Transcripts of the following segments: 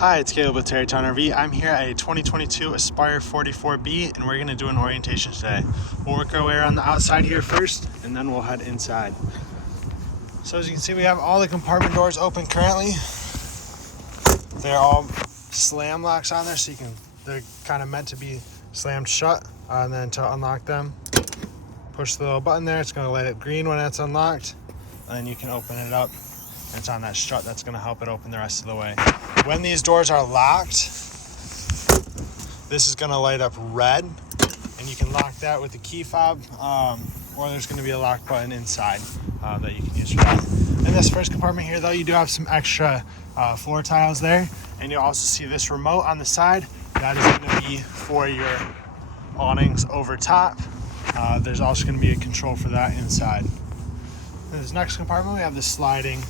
Hi, it's Caleb with Terrytown RV. I'm here at a 2022 Aspire 44B, and we're going to do an orientation today. We'll work our way around the outside here first, and then we'll head inside. So as you can see, we have all the compartment doors open currently. They're all slam locks on there, so they're kind of meant to be slammed shut. And then to unlock them, push the little button there. It's going to light up green when it's unlocked, and then you can open it up. It's on that strut that's going to help it open the rest of the way. When these doors are locked, this is going to light up red, and you can lock that with the key fob, or there's going to be a lock button inside that you can use for that. In this first compartment here, though, you do have some extra floor tiles there, and you'll also see this remote on the side. That is going to be for your awnings over top. There's also going to be a control for that inside. In this next compartment, we have the sliding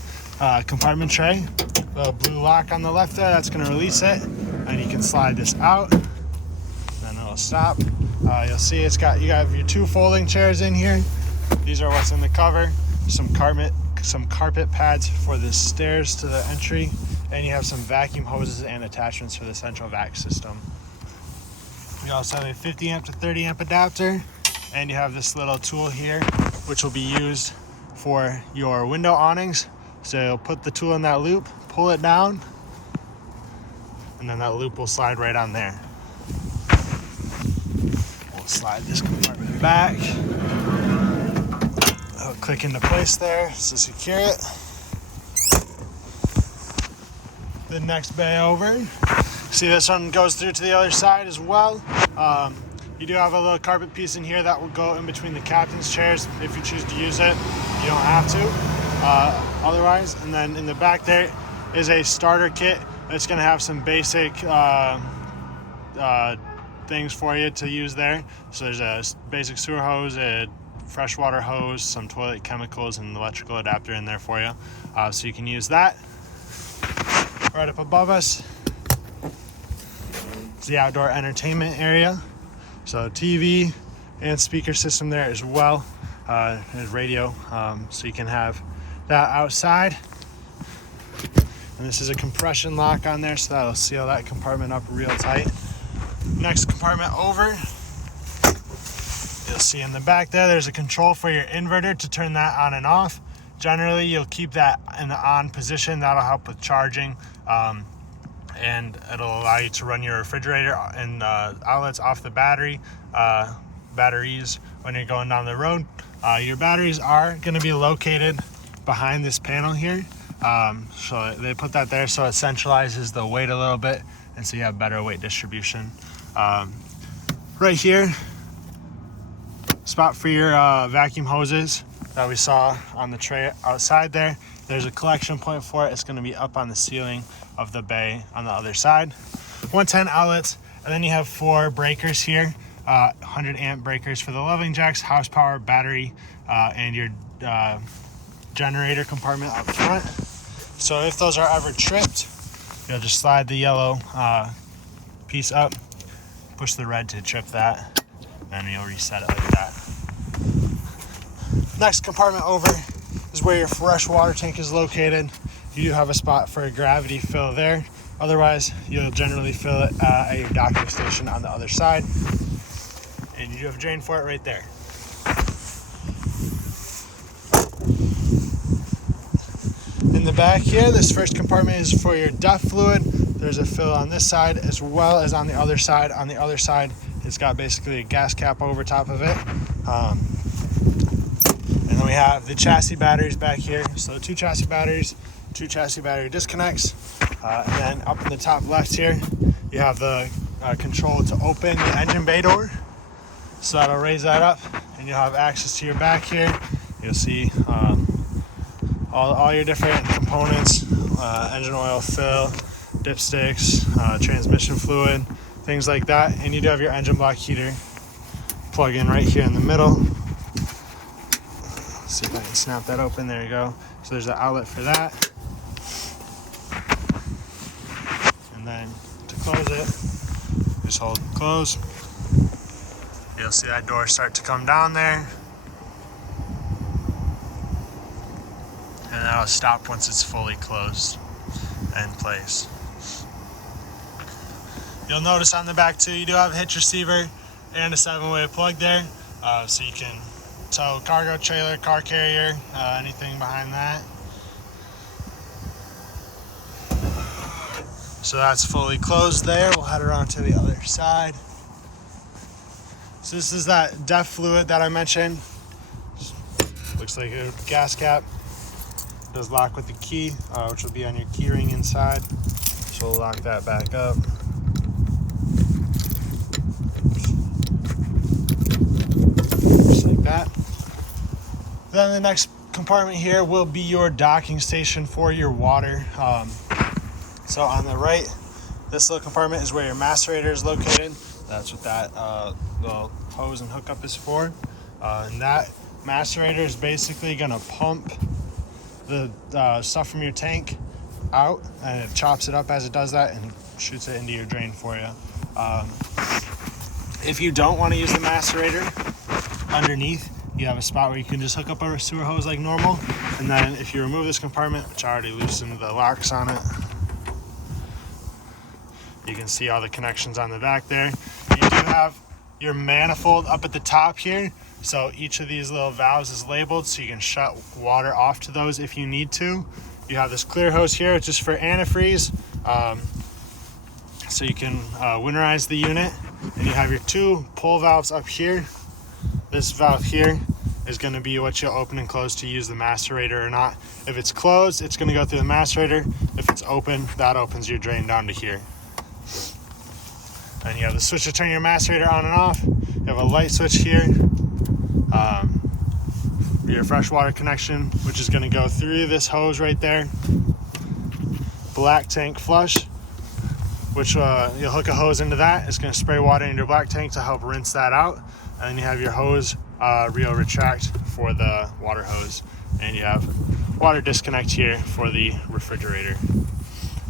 compartment tray. The blue lock on the left there, that's going to release it, and you can slide this out, then it'll stop. You'll see you have your two folding chairs in here. These are what's in the cover. Some carpet pads for the stairs to the entry, and you have some vacuum hoses and attachments for the central vac system. You also have a 50 amp to 30 amp adapter, and you have this little tool here, which will be used for your window awnings. So you'll put the tool in that loop, pull it down, and then that loop will slide right on there. We'll slide this compartment back. It'll click into place there to secure it. The next bay over. See, this one goes through to the other side as well. You do have a little carpet piece in here that will go in between the captain's chairs if you choose to use it. You don't have to. Otherwise, and then in the back there is a starter kit that's going to have some basic things for you to use there. So there's a basic sewer hose, a freshwater hose, some toilet chemicals, and an electrical adapter in there for you, so you can use that. Right up above us is the outdoor entertainment area, so TV and speaker system there as well. There's radio, so you can have that outside. And this is a compression lock on there, so that'll seal that compartment up real tight. Next compartment over, you'll see in the back there's a control for your inverter to turn that on and off. Generally, you'll keep that in the on position. That'll help with charging, and it'll allow you to run your refrigerator and outlets off the batteries when you're going down the road. Your batteries are going to be located behind this panel here, so they put that there so it centralizes the weight a little bit, and so you have better weight distribution. Right here, spot for your vacuum hoses that we saw on the tray outside there. There's a collection point for it. It's going to be up on the ceiling of the bay on the other side. 110 outlets, and then you have 4 breakers here. 100 amp breakers for the leveling jacks, house power, battery, and your generator compartment up front. So if those are ever tripped, you'll just slide the yellow piece up, push the red to trip that, and you'll reset it like that. Next compartment over is where your fresh water tank is located. You do have a spot for a gravity fill there. Otherwise, you'll generally fill it at your docking station on the other side. And you do have a drain for it right there. In the back here, this first compartment is for your DEF fluid. There's a fill on this side as well as on the other side. On the other side, it's got basically a gas cap over top of it. And then we have the chassis batteries back here. So 2 chassis batteries, 2 chassis battery disconnects. And then up in the top left here, you have the control to open the engine bay door. So that'll raise that up, and you'll have access to your back here. You'll see all your different components, engine oil fill, dipsticks, transmission fluid, things like that. And you do have your engine block heater plug in right here in the middle. Let's see if I can snap that open. There you go. So there's an outlet for that. And then to close it, just hold it closed. You'll see that door start to come down there. And that'll stop once it's fully closed and in place. You'll notice on the back too, you do have a hitch receiver and a 7-way plug there, so you can tow cargo trailer, car carrier, anything behind that. So that's fully closed there. We'll head around to the other side. So this is that DEF fluid that I mentioned. Looks like a gas cap. It does lock with the key, which will be on your key ring inside. So we'll lock that back up. Just like that. Then the next compartment here will be your docking station for your water. So on the right, this little compartment is where your macerator is located. That's what that little hose and hookup is for. And that macerator is basically going to pump the stuff from your tank out, and it chops it up as it does that and shoots it into your drain for you. If you don't want to use the macerator, underneath you have a spot where you can just hook up a sewer hose like normal, and then if you remove this compartment, which I already loosened the locks on it, you can see all the connections on the back there. You do have your manifold up at the top here, so each of these little valves is labeled so you can shut water off to those if you need to. You have this clear hose here, which is for antifreeze, so you can winterize the unit. And you have your 2 pull valves up here. This valve here is going to be what you'll open and close to use the macerator or not. If it's closed, it's going to go through the macerator. If it's open, that opens your drain down to here. And you have the switch to turn your macerator on and off. You have a light switch here. Your freshwater connection, which is going to go through this hose right there. Black tank flush, which you'll hook a hose into that. It's going to spray water into your black tank to help rinse that out. And then you have your hose reel retract for the water hose. And you have water disconnect here for the refrigerator.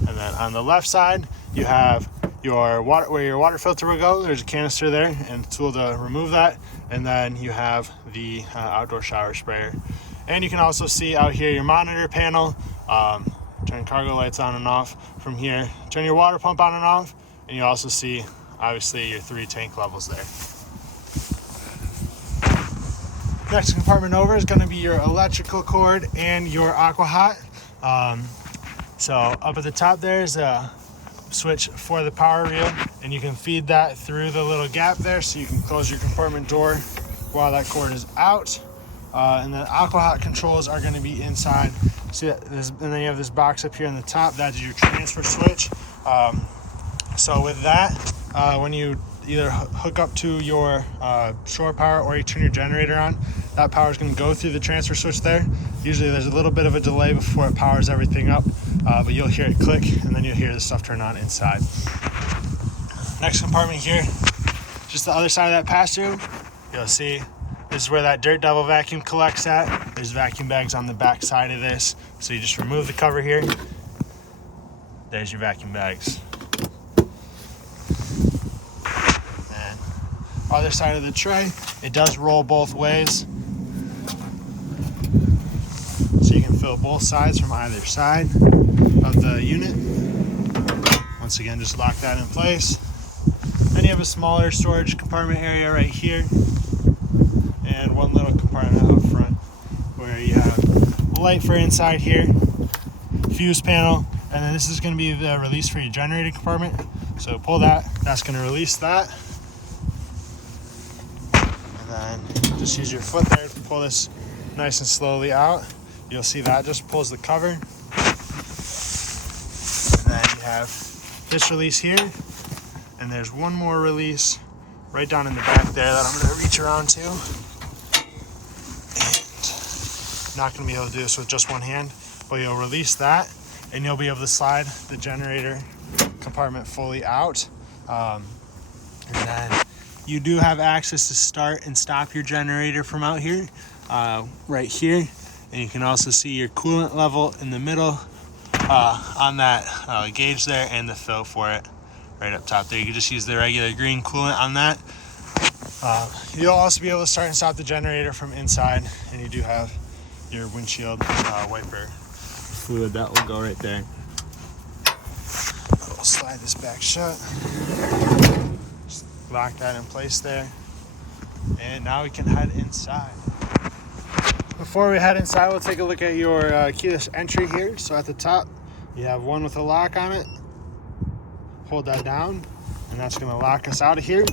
And then on the left side, you have your water, where your water filter will go. There's a canister there and a tool to remove that. And then you have the outdoor shower sprayer. And you can also see out here your monitor panel. Turn cargo lights on and off from here. Turn your water pump on and off. And you also see, obviously, your 3 tank levels there. Next compartment over is going to be your electrical cord and your aqua hot. So up at the top there's a switch for the power reel, and you can feed that through the little gap there, so you can close your compartment door while that cord is out. And the aqua hot controls are going to be inside. See that? And then you have this box up here on the top. That's your transfer switch. So with that, when you either hook up to your shore power or you turn your generator on, that power is going to go through the transfer switch there. Usually there's a little bit of a delay before it powers everything up, but you'll hear it click, and then you'll hear the stuff turn on inside. Next compartment here, just the other side of that pass-through, you'll see this is where that Dirt Devil vacuum collects at. There's vacuum bags on the back side of this, so you just remove the cover here. There's your vacuum bags. And other side of the tray, it does roll both ways, so you can fill both sides from either side of the unit. Once again, just lock that in place. Then you have a smaller storage compartment area right here, and one little compartment out front where you have a light for inside here, fuse panel, and then this is going to be the release for your generator compartment. So pull that, that's going to release that, and then just use your foot there to pull this nice and slowly out. You'll see that just pulls the cover. And then you have this release here, and there's one more release right down in the back there that I'm going to reach around to. And I'm not going to be able to do this with just one hand, but you'll release that and you'll be able to slide the generator compartment fully out. And then you do have access to start and stop your generator from out here, right here. And you can also see your coolant level in the middle on that gauge there, and the fill for it right up top there. You can just use the regular green coolant on that. You'll also be able to start and stop the generator from inside, and you do have your windshield wiper fluid that will go right there. We'll slide this back shut. Just lock that in place there. And now we can head inside. Before we head inside, we'll take a look at your keyless entry here. So at the top, you have one with a lock on it. Hold that down, and that's going to lock us out of here.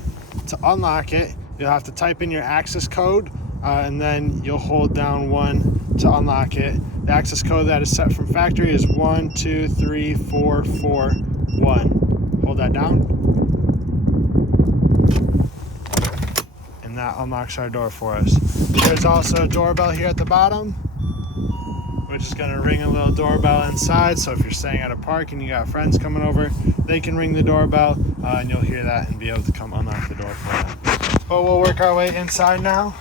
To unlock it, you'll have to type in your access code, and then you'll hold down 1 to unlock it. The access code that is set from factory is 123441. Hold that down. And that unlocks our door for us. There's also a doorbell here at the bottom, which is going to ring a little doorbell inside. So if you're staying at a park and you got friends coming over, they can ring the doorbell, and you'll hear that and be able to come unlock the door for them. But we'll work our way inside now.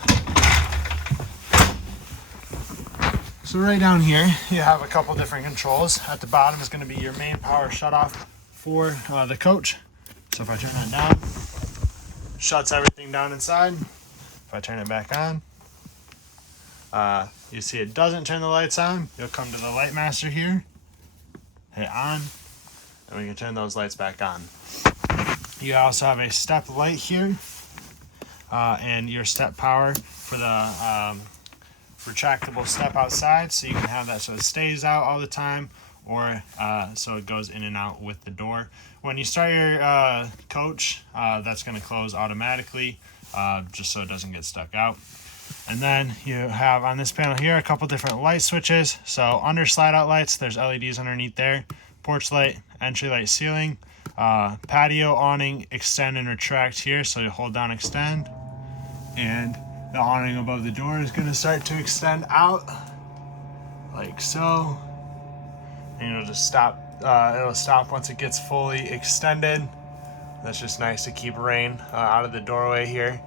So right down here, you have a couple different controls. At the bottom is going to be your main power shutoff for the coach. So if I turn that down, shuts everything down inside. If I turn it back on, you see it doesn't turn the lights on. You'll come to the light master here, hit on, and we can turn those lights back on. You also have a step light here, and your step power for the retractable step outside, so you can have that so it stays out all the time, or so it goes in and out with the door. When you start your coach, that's going to close automatically, just so it doesn't get stuck out. And then you have on this panel here a couple different light switches. So under slide out lights, there's LEDs underneath there. Porch light, entry light, ceiling, patio awning, extend and retract here. So you hold down extend, and the awning above the door is going to start to extend out like so. And it'll just stop. It'll stop once it gets fully extended. That's just nice to keep rain out of the doorway here.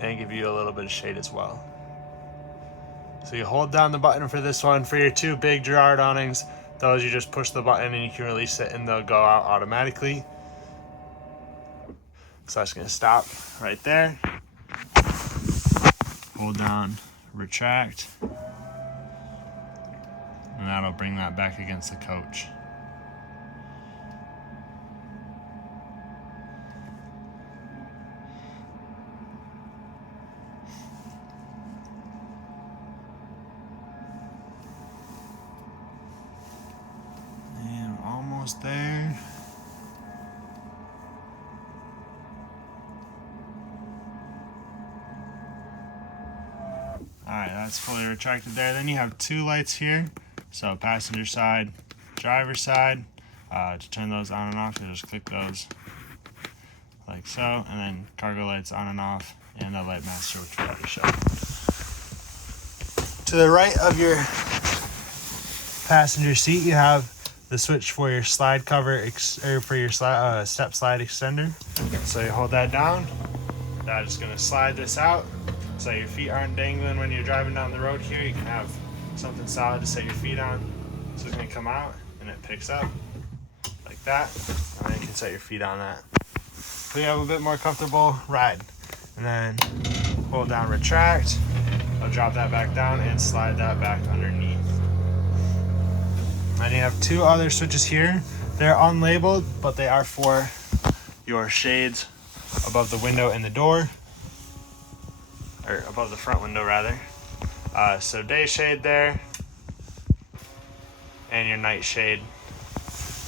And give you a little bit of shade as well. So you hold down the button for this one. For your 2 big Girard awnings, those you just push the button and you can release it and they'll go out automatically. So that's going to stop right there. Hold down, retract, and that'll bring that back against the coach. Almost there. Alright, that's fully retracted there. Then you have 2 lights here. So passenger side, driver side. To turn those on and off, you just click those like so. And then cargo lights on and off, and the light master, which we already showed. To the right of your passenger seat, you have the switch for your slide cover, or for your step slide extender. So you hold that down. That is going to slide this out, so your feet aren't dangling when you're driving down the road here. You can have something solid to set your feet on. So it's going to come out, and it picks up like that, and then you can set your feet on that. So you have a bit more comfortable ride. And then hold down retract. I'll drop that back down and slide that back underneath. And you have 2 other switches here. They're unlabeled, but they are for your shades above the window and the door, or above the front window rather. So day shade there, and your night shade.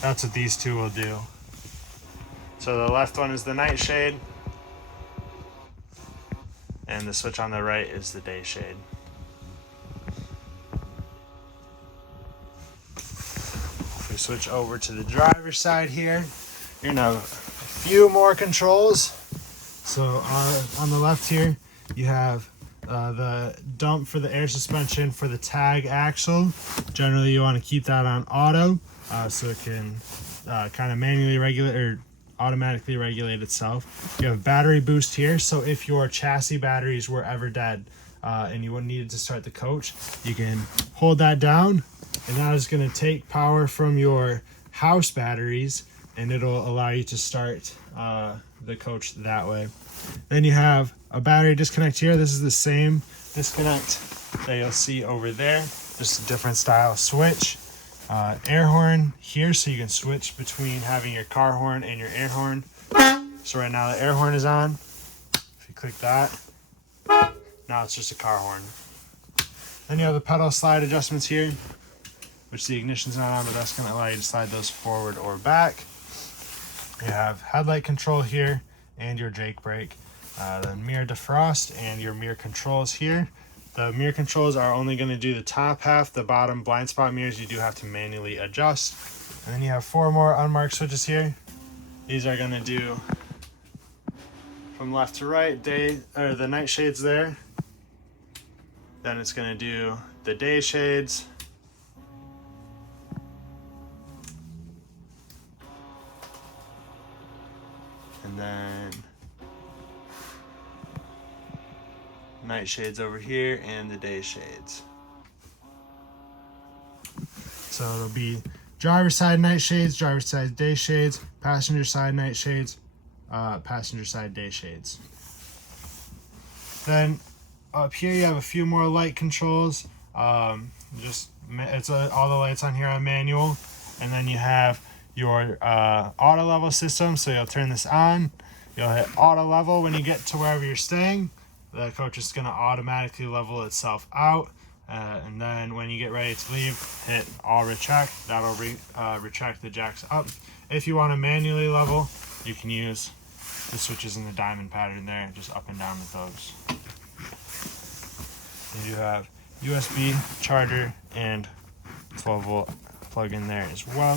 That's what these 2 will do. So the left one is the night shade, and the switch on the right is the day shade. If we switch over to the driver's side here, you're gonna have a few more controls. So on the left here, you have the dump for the air suspension for the tag axle. Generally, you want to keep that on auto, so it can kind of manually regulate or automatically regulate itself. You have battery boost here, so if your chassis batteries were ever dead and you needed to start the coach, you can hold that down, and that is going to take power from your house batteries, and it'll allow you to start the coach that way. Then you have a battery disconnect here. This is the same disconnect that you'll see over there, just a different style switch. air horn here, so you can switch between having your car horn and your air horn. So right now the air horn is on. If you click that, now it's just a car horn. Then you have the pedal slide adjustments here, which the ignition's not on, but that's going to allow you to slide those forward or back. You have headlight control here and your Jake brake. Then mirror defrost and your mirror controls here. The mirror controls are only going to do the top half. The bottom blind spot mirrors you do have to manually adjust. And then you have 4 more unmarked switches here. These are going to do from left to right, the night shades there. Then it's going to do the day shades. And then night shades over here and the day shades. So it'll be driver side night shades, driver side day shades, passenger side night shades, passenger side day shades. Then up here you have a few more light controls. All the lights on here are manual. And then you have your auto level system. So you'll turn this on. You'll hit auto level when you get to wherever you're staying. The coach is going to automatically level itself out. And then when you get ready to leave, hit all retract. That'll retract the jacks up. If you want to manually level, you can use the switches in the diamond pattern there, just up and down with those. You have USB charger and 12 volt plug in there as well.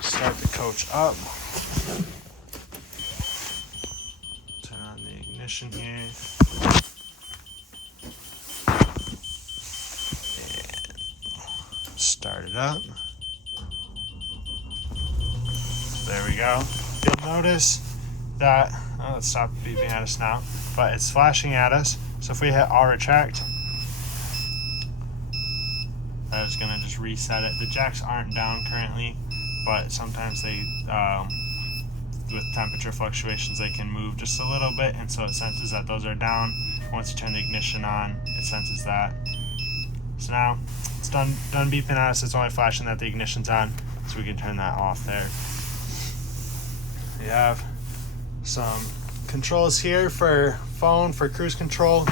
Start the coach up. Turn on the ignition here. And start it up. There we go. You'll notice that, let's stop beeping at us now, but it's flashing at us. So if we hit all retract, that is going to just reset it. The jacks aren't down currently, but sometimes they, with temperature fluctuations, they can move just a little bit, and so it senses that those are down. Once you turn the ignition on, it senses that. So now it's done beeping at us. It's only flashing that the ignition's on, so we can turn that off there. You have some controls here for phone, for cruise control,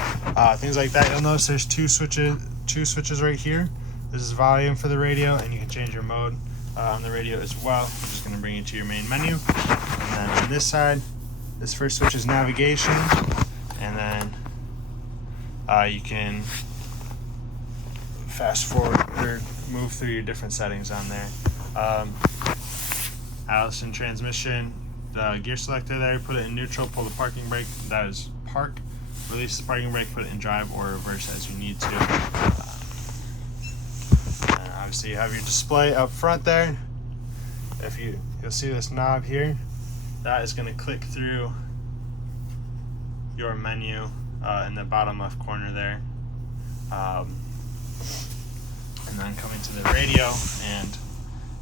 things like that. You'll notice there's two switches right here. This is volume for the radio, and you can change your mode on the radio as well. I'm just going to bring you to your main menu. And then on this side, this first switch is navigation, and then you can fast forward or move through your different settings on there. Allison transmission, the gear selector there, put it in neutral, pull the parking brake, that is park. Release the parking brake, put it in drive or reverse as you need to. And obviously you have your display up front there. If you'll see this knob here, that is going to click through your menu in the bottom left corner there. And then coming to the radio and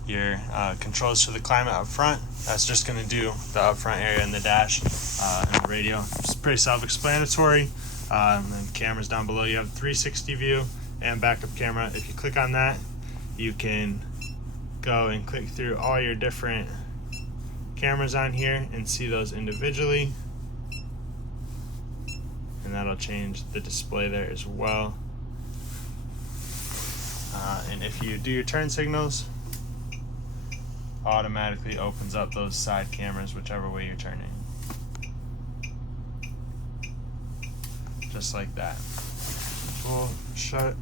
your controls for the climate up front. That's just going to do the up front area in the dash and the radio. It's pretty self-explanatory. And then cameras down below. You have 360 view and backup camera. If you click on that, you can go and click through all your different cameras on here and see those individually. And that'll change the display there as well. And if you do your turn signals, automatically opens up those side cameras whichever way you're turning. Just like that. We'll shut it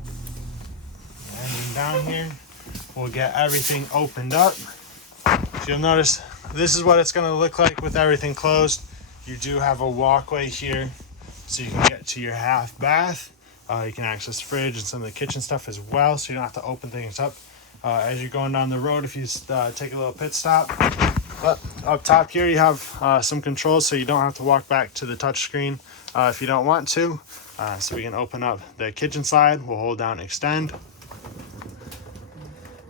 and down here. We'll get everything opened up. So you'll notice this is what it's going to look like with everything closed. You do have a walkway here so you can get to your half bath. You can access the fridge and some of the kitchen stuff as well, so you don't have to open things up as you're going down the road if you take a little pit stop. But up top here you have some controls, so you don't have to walk back to the touch screen if you don't want to. So we can open up the kitchen slide. We'll hold down extend.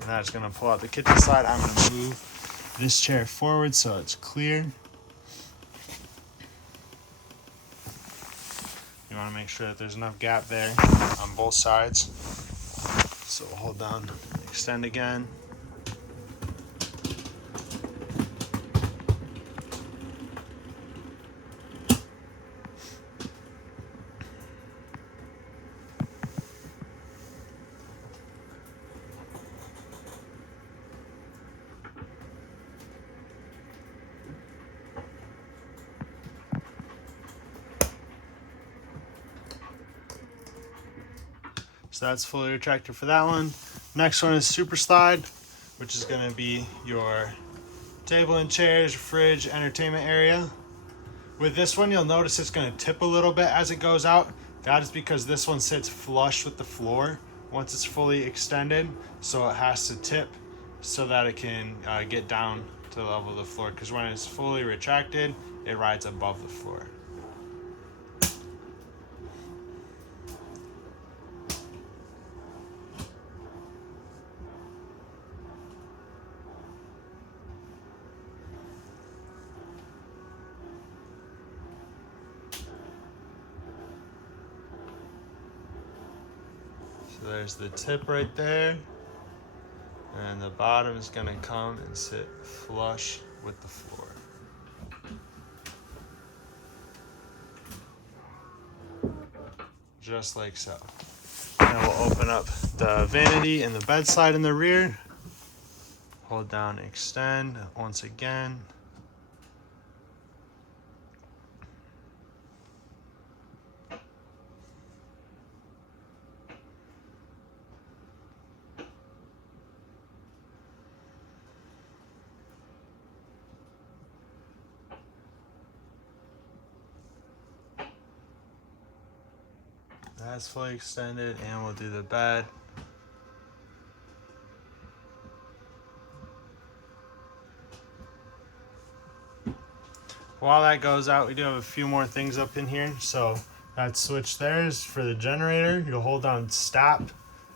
And that's going to pull out the kitchen slide. I'm going to move this chair forward so it's clear. You want to make sure that there's enough gap there on both sides. So we'll hold down extend again. So that's fully retracted for that one. Next one is Super Slide, which is going to be your table and chairs, fridge, entertainment area. With this one, you'll notice it's going to tip a little bit as it goes out. That is because this one sits flush with the floor once it's fully extended, so it has to tip so that it can get down to the level of the floor, because when it's fully retracted, it rides above the floor. So there's the tip right there, and the bottom is going to come and sit flush with the floor. Just like so. Now we'll open up the vanity and the bedside in the rear. Hold down, extend once again. That's fully extended, and we'll do the bed. While that goes out, we do have a few more things up in here. So that switch there is for the generator. You'll hold down stop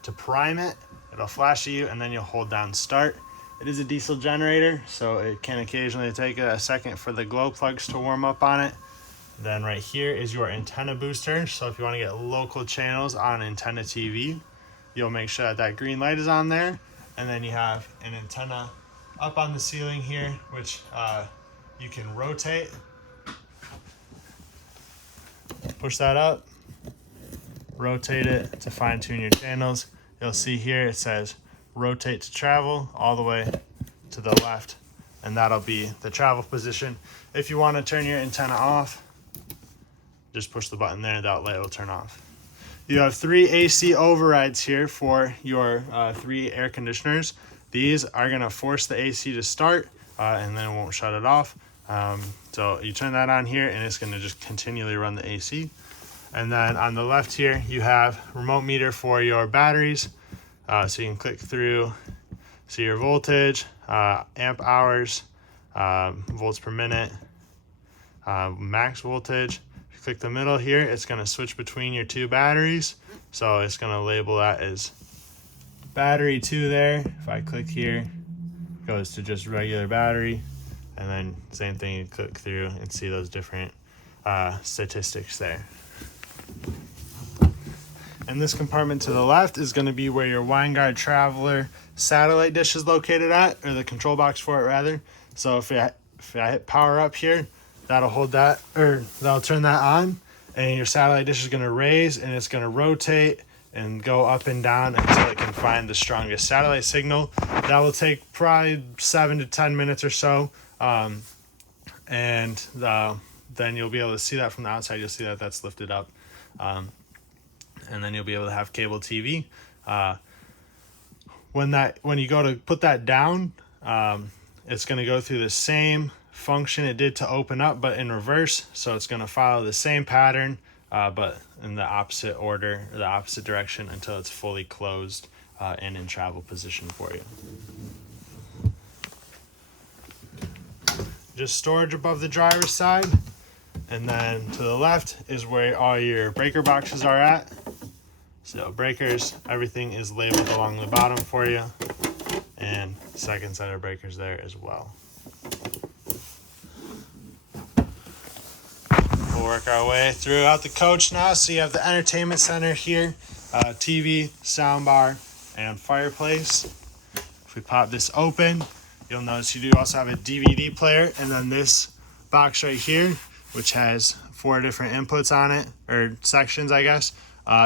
to prime it. It'll flash at you, and then you'll hold down start. It is a diesel generator, so it can occasionally take a second for the glow plugs to warm up on it. Then right here is your antenna booster. So if you want to get local channels on antenna TV, you'll make sure that green light is on there. And then you have an antenna up on the ceiling here, which you can rotate. Push that up, rotate it to fine tune your channels. You'll see here it says rotate to travel all the way to the left, and that'll be the travel position. If you want to turn your antenna off, just push the button there, that light will turn off. You have 3 AC overrides here for your 3 air conditioners. These are going to force the AC to start, and then it won't shut it off. So you turn that on here, and it's going to just continually run the AC. And then on the left here, you have remote meter for your batteries. So you can click through, see your voltage, amp hours, volts per minute, max voltage. Click the middle here, it's going to switch between your 2 batteries. So it's going to label that as battery 2 there. If I click here, it goes to just regular battery. And then same thing, you click through and see those different statistics there. And this compartment to the left is going to be where your Winegard Traveler satellite dish is located at, or the control box for it rather. So if I hit power up here, that'll hold that, or that'll turn that on, and your satellite dish is going to raise, and it's going to rotate and go up and down until it can find the strongest satellite signal. That will take probably 7 to 10 minutes or so, and then you'll be able to see that from the outside. You'll see that that's lifted up, and then you'll be able to have cable TV. When you go to put that down, it's going to go through the same function it did to open up, but in reverse. So it's going to follow the same pattern, but in the opposite order, or the opposite direction, until it's fully closed and in travel position for you. Just storage above the driver's side, and then to the left is where all your breaker boxes are at. So breakers, everything is labeled along the bottom for you, and second set of breakers there as well. We'll work our way throughout the coach now. So you have the entertainment center here, TV, soundbar, and fireplace. we pop this open, you'll notice you do also have a DVD player, and then this box right here, which has 4 different inputs on it, or sections, I guess,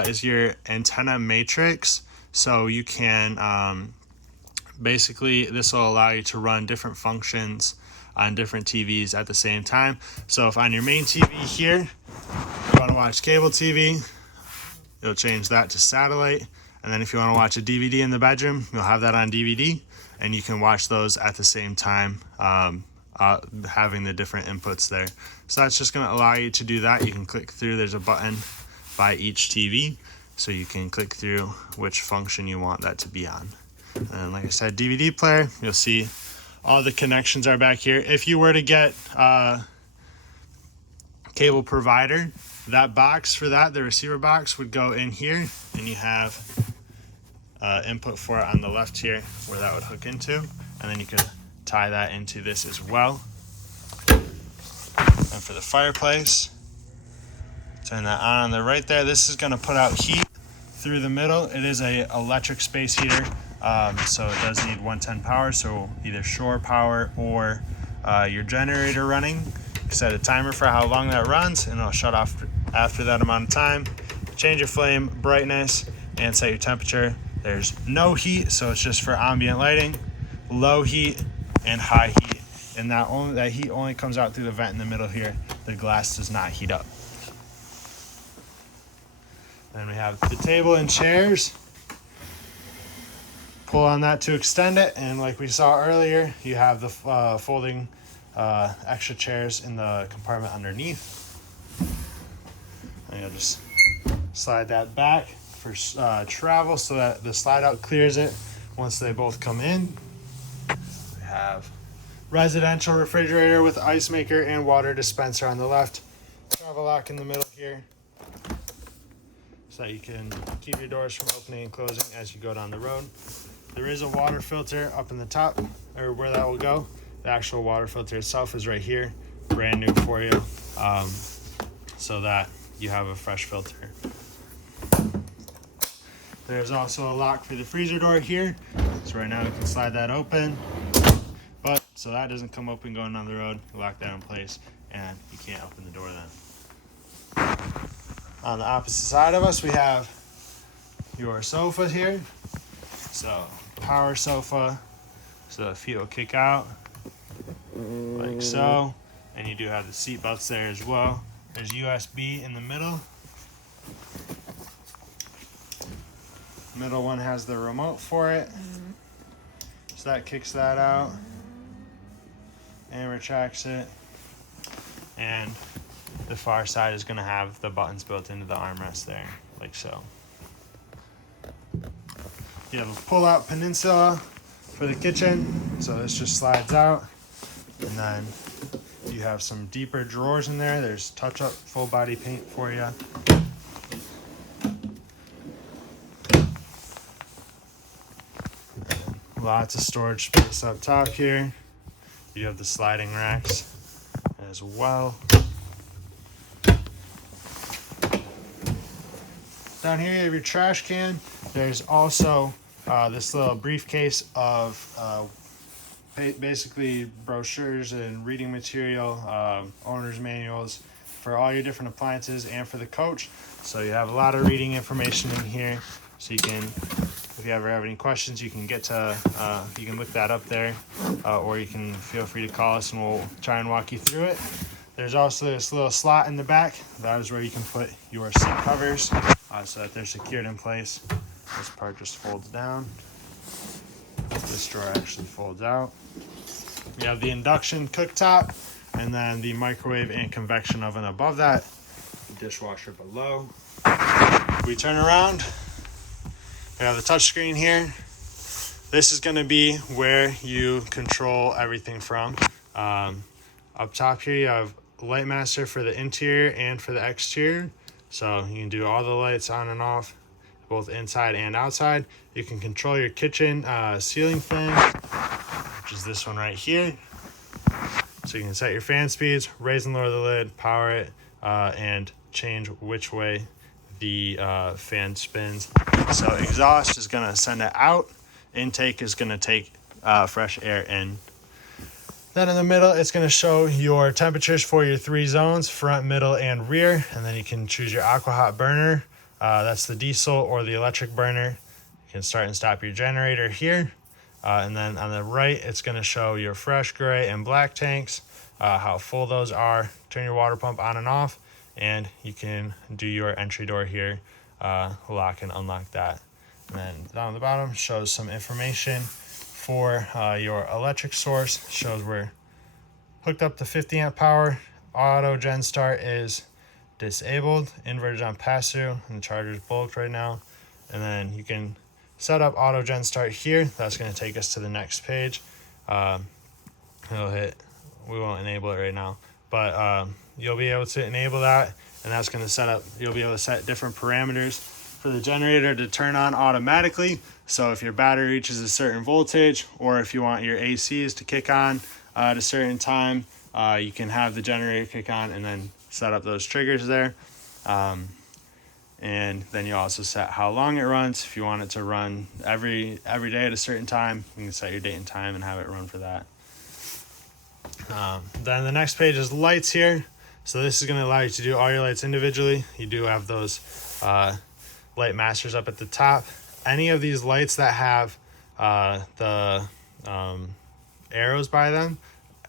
is your antenna matrix. So you can, basically, this will allow you to run different functions on different TVs at the same time. So if on your main TV here, you want to watch cable TV, you'll change that to satellite. And then if you want to watch a DVD in the bedroom, you'll have that on DVD, and you can watch those at the same time, having the different inputs there. So that's just going to allow you to do that. You can click through, there's a button by each TV, so you can click through which function you want that to be on. And like I said, DVD player, you'll see all the connections are back here. If you were to get cable provider, that box for that, the receiver box, would go in here, and you have input for it on the left here where that would hook into, and then you could tie that into this as well. And for the fireplace, turn that on the right there. This is going to put out heat through the middle. It is a electric space heater, so it does need 110 power, so either shore power or your generator running. Set a timer for how long that runs, and it'll shut off after that amount of time. Change your flame brightness and set your temperature. There's no heat, so it's just for ambient lighting, low heat, and high heat. And that heat only comes out through the vent in the middle here. The glass does not heat up. Then we have the table and chairs. Pull on that to extend it, and like we saw earlier, you have the folding extra chairs in the compartment underneath. And you'll just slide that back for travel so that the slide out clears it once they both come in. We have residential refrigerator with ice maker and water dispenser on the left. Travel lock in the middle here, so that you can keep your doors from opening and closing as you go down the road. There is a water filter up in the top, or where that will go. The actual water filter itself is right here, brand new for you, so that you have a fresh filter. There's also a lock for the freezer door here, so right now we can slide that open, but so that doesn't come open going down the road, you lock that in place, and you can't open the door then. On the opposite side of us, we have your sofa here. So power sofa, so the feet will kick out like so, and you do have the seat belts there as well. There's USB in the middle. Middle one has the remote for it, so that kicks that out and retracts it. And the far side is going to have the buttons built into the armrest there, like so. You have a pull-out peninsula for the kitchen, so this just slides out. And then you have some deeper drawers in there. There's touch-up full body paint for you. Lots of storage space up top here. You have the sliding racks as well. Down here you have your trash can. There's also this little briefcase of basically brochures and reading material, owner's manuals for all your different appliances and for the coach. So you have a lot of reading information in here. So you can, if you ever have any questions, you can get to, you can look that up there, or you can feel free to call us and we'll try and walk you through it. There's also this little slot in the back. That is where you can put your seat covers, so that they're secured in place. This part just folds down. This drawer actually folds out. We have the induction cooktop, and then the microwave and convection oven above that. The dishwasher below. We turn around. We have the touchscreen here. This is going to be where you control everything from. Up top here, you have light master for the interior and for the exterior. So you can do all the lights on and off, both inside and outside. You can control your kitchen ceiling fan, which is this one right here. So you can set your fan speeds, raise and lower the lid, power it, and change which way the fan spins. So exhaust is going to send it out. Intake is going to take fresh air in. Then in the middle, it's going to show your temperatures for your 3 zones, front, middle, and rear. And then you can choose your aqua hot burner. That's the diesel or the electric burner. You can start and stop your generator here. And then on the right, it's going to show your fresh, gray, and black tanks, how full those are. Turn your water pump on and off, and you can do your entry door here, lock and unlock that. And then down at the bottom shows some information for your electric source. Shows we're hooked up to 50 amp power. Auto gen start is disabled. Inverter's on pass-through, and the charger's bulked right now. And then you can set up auto gen start here. That's going to take us to the next page. We won't enable it right now, but you'll be able to enable that, and that's going to set up, you'll be able to set different parameters for the generator to turn on automatically. So if your battery reaches a certain voltage, or if you want your ACs to kick on at a certain time, you can have the generator kick on and then set up those triggers there. And then you also set how long it runs. If you want it to run every day at a certain time, you can set your date and time and have it run for that. Then the next page is lights here. So this is going to allow you to do all your lights individually. You do have those light masters up at the top. Any of these lights that have the arrows by them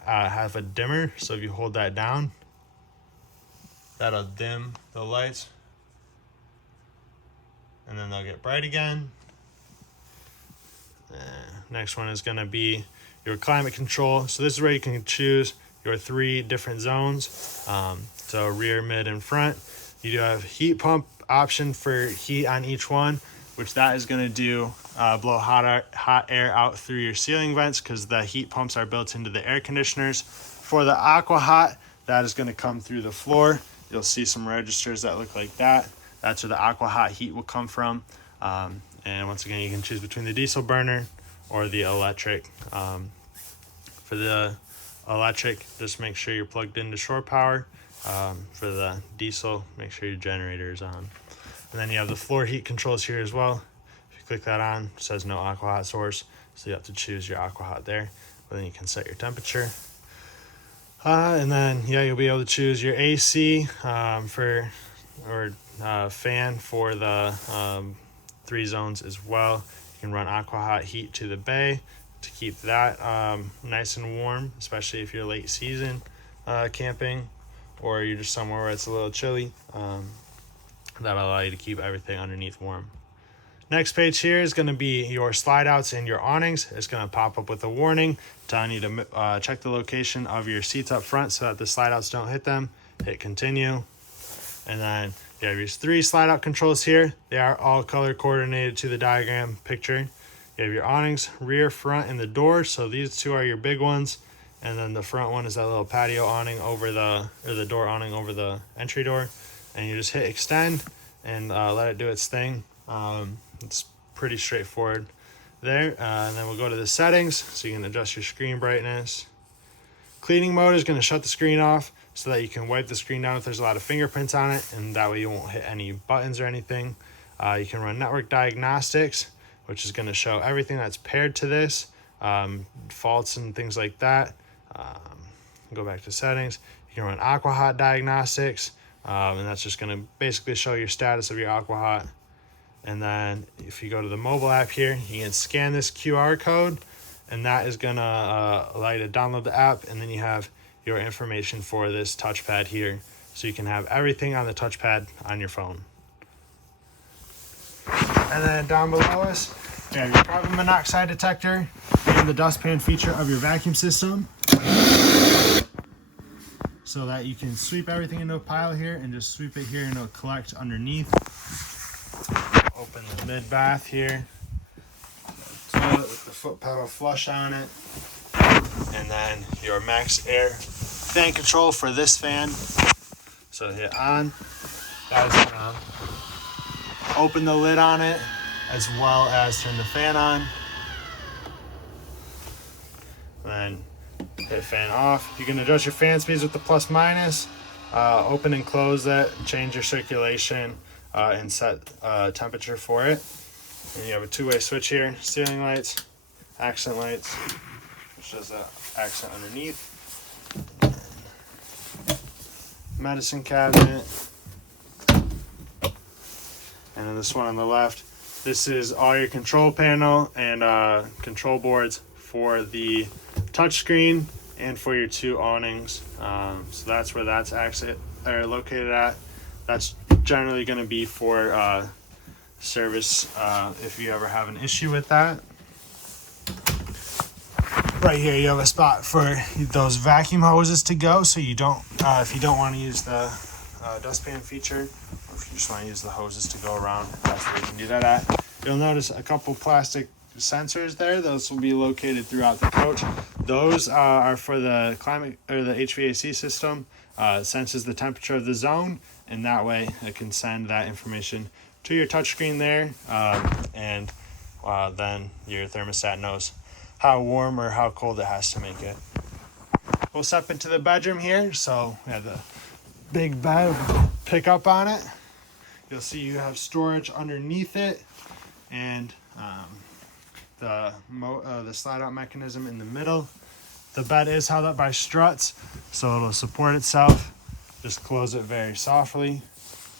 have a dimmer. So if you hold that down, that'll dim the lights, and then they'll get bright again. Next one is going to be your climate control. So this is where you can choose your 3 different zones. So rear, mid, and front. You do have heat pump option for heat on each one, which that is going to do blow hot air out through your ceiling vents, because the heat pumps are built into the air conditioners. For the aqua hot, that is going to come through the floor. You'll see some registers that look like that. That's where the aqua hot heat will come from. And once again, you can choose between the diesel burner or the electric. For the electric, just make sure you're plugged into shore power. For the diesel, make sure your generator is on. And then you have the floor heat controls here as well. If you click that on, it says no aqua hot source, so you have to choose your aqua hot there. But then you can set your temperature. And then you'll be able to choose your AC fan for the 3 zones as well. You can run aqua hot heat to the bay to keep that nice and warm, especially if you're late season camping, or you're just somewhere where it's a little chilly. That'll allow you to keep everything underneath warm. Next page here is going to be your slide outs and your awnings. It's going to pop up with a warning telling you to check the location of your seats up front so that the slide outs don't hit them. Hit continue. And then you have your 3 slide out controls here. They are all color coordinated to the diagram picture. You have your awnings, rear, front, and the door. So these 2 are your big ones. And then the front one is that little patio awning over the door awning over the entry door. And you just hit extend and let it do its thing. It's pretty straightforward there. And then we'll go to the settings, so you can adjust your screen brightness. Cleaning mode is going to shut the screen off so that you can wipe the screen down if there's a lot of fingerprints on it, and that way you won't hit any buttons or anything. You can run network diagnostics, which is going to show everything that's paired to this, faults and things like that. Go back to settings. You can run aqua hot diagnostics, and that's just going to basically show your status of your aqua hot. And then if you go to the mobile app here, you can scan this QR code, and that is going to allow you to download the app, and then you have your information for this touchpad here, so you can have everything on the touchpad on your phone. And then down below us, you have your carbon monoxide detector and the dustpan feature of your vacuum system, so that you can sweep everything into a pile here and just sweep it here and it'll collect underneath. Open the mid bath here, toilet with the foot pedal flush on it, and then your max air fan control for this fan. So hit on, that is gonna open the lid on it as well as turn the fan on. Then hit fan off. You can adjust your fan speeds with the plus minus, open and close that, change your circulation, and set temperature for it. And you have a 2-way switch here, ceiling lights, accent lights, which is the accent underneath. Medicine cabinet. And then this one on the left, this is all your control panel and control boards for the touchscreen and for your 2 awnings. So that's where that's located at. That's generally going to be for service if you ever have an issue with that. Right here you have a spot for those vacuum hoses to go, so you don't if you don't want to use the dustpan feature, or if you just want to use the hoses to go around, that's where you can do that at. You'll notice a couple plastic sensors there. Those will be located throughout the coach. Those are for the climate or the HVAC system. It senses the temperature of the zone, and that way it can send that information to your touchscreen there, and then your thermostat knows how warm or how cold it has to make it. We'll step into the bedroom here. So we have the big bed, pick up on it. You'll see you have storage underneath it, and the slide out mechanism in the middle. The bed is held up by struts, so it'll support itself. Just close it very softly.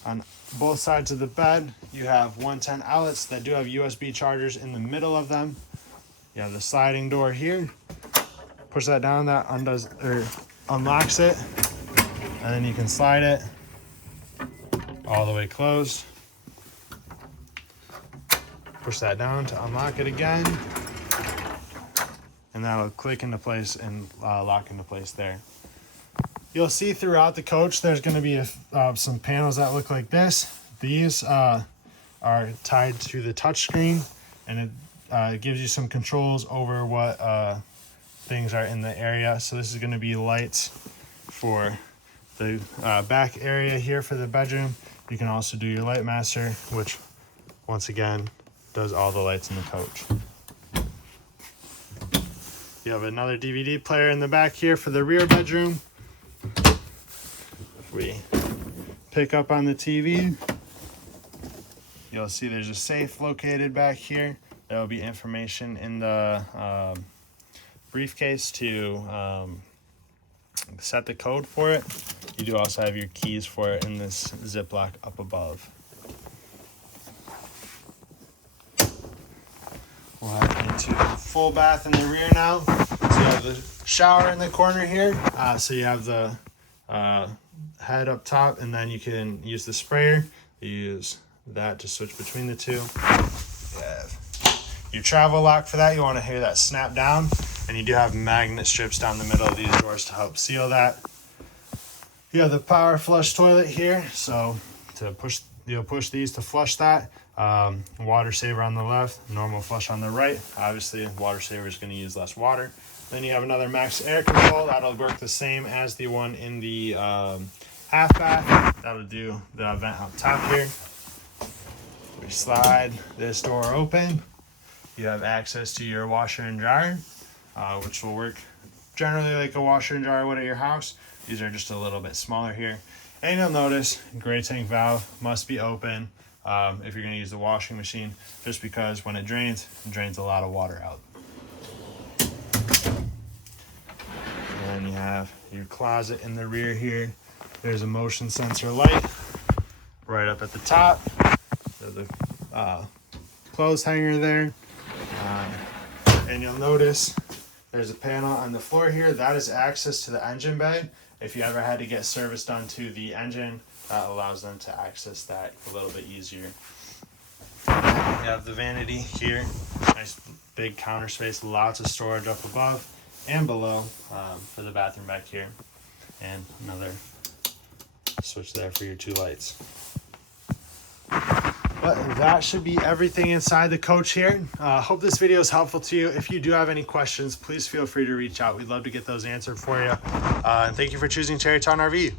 On both sides of the bed, you have 110 outlets that do have USB chargers in the middle of them. You have the sliding door here. Push that down, that undoes or unlocks it, and then you can slide it all the way closed. Push that down to unlock it again, and that'll click into place and lock into place there. You'll see throughout the coach there's going to be some panels that look like this. These are tied to the touchscreen, and it gives you some controls over what things are in the area. So this is going to be lights for the back area here for the bedroom. You can also do your light master, which once again does all the lights in the coach. You have another DVD player in the back here for the rear bedroom. If we pick up on the TV, you'll see there's a safe located back here. There will be information in the briefcase to set the code for it. You do also have your keys for it in this Ziploc up above. We'll head into full bath in the rear now. So you have the shower in the corner here. So you have the head up top, and then you can use the sprayer. You use that to switch between the two. You have your travel lock for that. You want to hear that snap down, and you do have magnet strips down the middle of these doors to help seal that. You have the power flush toilet here, so you'll push these to flush that. Water saver on the left, normal flush on the right. Obviously, water saver is going to use less water. Then you have another max air control. That'll work the same as the one in the half bath. That'll do the vent up top here. We slide this door open. You have access to your washer and dryer, which will work generally like a washer and dryer would at your house. These are just a little bit smaller here. And you'll notice gray tank valve must be open if you're going to use the washing machine, just because when it drains a lot of water out. And then you have your closet in the rear here. There's a motion sensor light right up at the top. There's a clothes hanger there. And you'll notice there's a panel on the floor here. That is access to the engine bay. If you ever had to get service done to the engine, that allows them to access that a little bit easier. You have the vanity here. Nice big counter space, lots of storage up above and below for the bathroom back here. And another switch there for your 2 lights. But that should be everything inside the coach here. Hope this video is helpful to you. If you do have any questions, please feel free to reach out. We'd love to get those answered for you. And thank you for choosing Tarrytown RV.